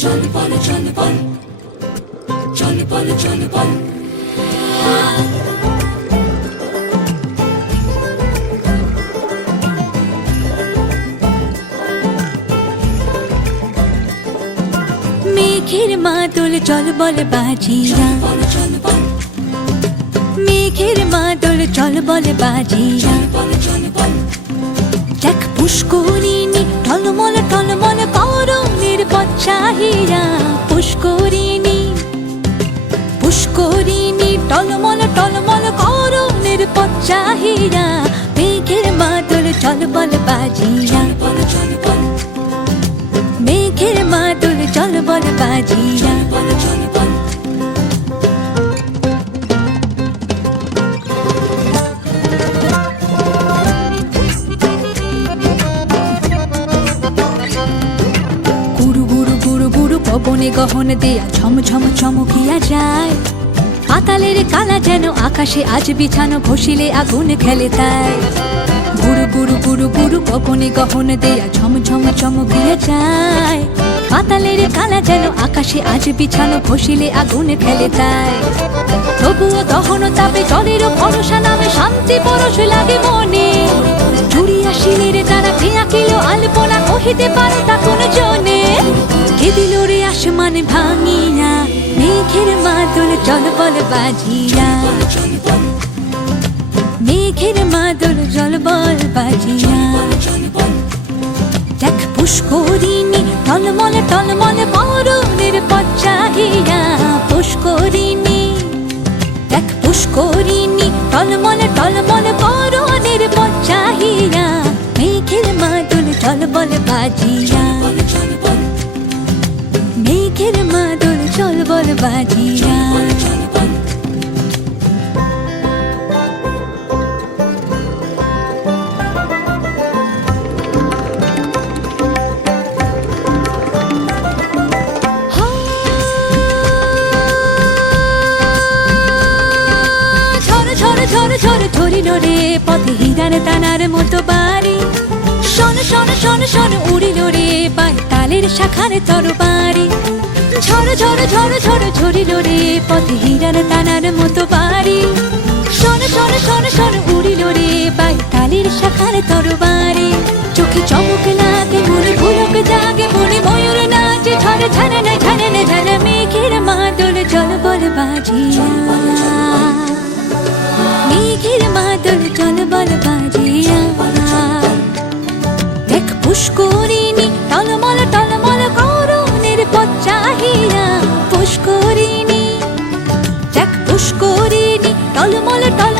চল বল চল বল চল বল চল বল মেঘের মাদল চল বল বাজিয়া মেঘের মাদল চল বল বাজিয়া দেখ পুষ্করিণী টলমল টলমল করণের পথ চাহিয়া পুষ্করিণী পুষ্করিণী টলমল টলমল করণের পথ চাহিয়া মেঘের মাদল চল বল বাজিয়া মেঘের মাদল চল বল বাজিয়া গুরু গুরু গুরু গুরু পবনে গহন দেয়া ঝম ঝম চমকিয়া যায় পাতালের কালা যেন আকাশে আজ বিছানো ঘষিলে আগুন খেলে তাই গুরু গুরু গুরু গুরু পবনে গহন দেয়া ঝম ঝম চমকিয়া যায় পাতালের কালা যেন আকাশে আজ বিছানো ঘষিলে আগুন খেলে তাই তবুও দহন তাপে জলের ভরসা নামে শান্তি পরশ লাগে মনে জুড়িয়া শিলের দ্বারা ক্রিয়া কিলো আলপনা কহিতে পারে তা কোন জনে কে দিল রে আসমান ভাঙিয়া মেঘের মাদল চল বল বাজিয়া মেঘের মাদল জল বল বাজিয়া দেখ পুষ্করিণী টলমল টলমল করণের পথ চাহিয়া পুষ্করিণী দেখ পুষ্করিণী টলমল টলমল করণের পথ চাহিয়া মেঘের মাদল চল বল বাজিয়া মেঘের মাদল চল বল বাজিয়া ঝড় ঝড় ঝরিল রে পথে হীরার দানার মতো বাড়ি শোন শোন শোন শোন উড়িল রে পায় তালের শাখার তরবারি ঝড় ঝড় ঝড় ঝড় ঝরিল রে পথে হীরার দানার মতো বাড়ি শোন শোন শোন শোন উড়িল রে পায় তালের শাখার তরবারি চোখে চমক লাগে মনে ভুলক জাগে মনে ময়ূর নাচে ঝড় ঝানে না ঝানে না ঝানে মেঘের মাদল জল বল বাজিয়া মেঘের মাদল চল বল বাজিয়া দেখ পুষ্করিণী টলমল টলমল করণের পথ চাহিয়া পুষ্করিণী দেখ পুষ্করিণী টলমল টলমল